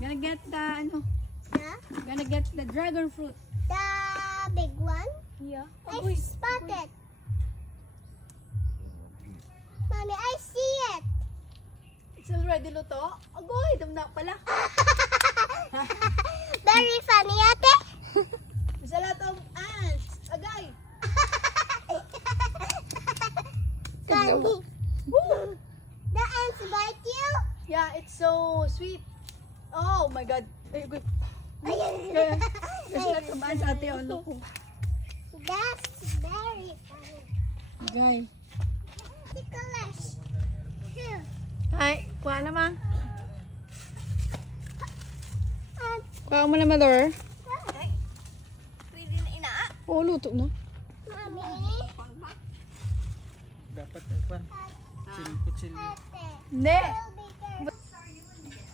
Gonna get the, ano, Huh? gonna get the dragon fruit. The big one? Yeah. I spotted. Mommy, I see it. It's already luto? Agoy, damna pala. Very funny, ate. There's a lot of ants. Agay. Funny. Woo! The ants bite you? Yeah, it's so sweet. Oh my God. Ay, good. That's There's a lot of ants, ate. Oh, look. very funny. Agay. Nicholas. Here. Ay, kuha naman. And Kuha mo na, mother. pwede na ina. Oo, luto na. Mommy. Dapat, kutsil. Ate. Hindi. Hold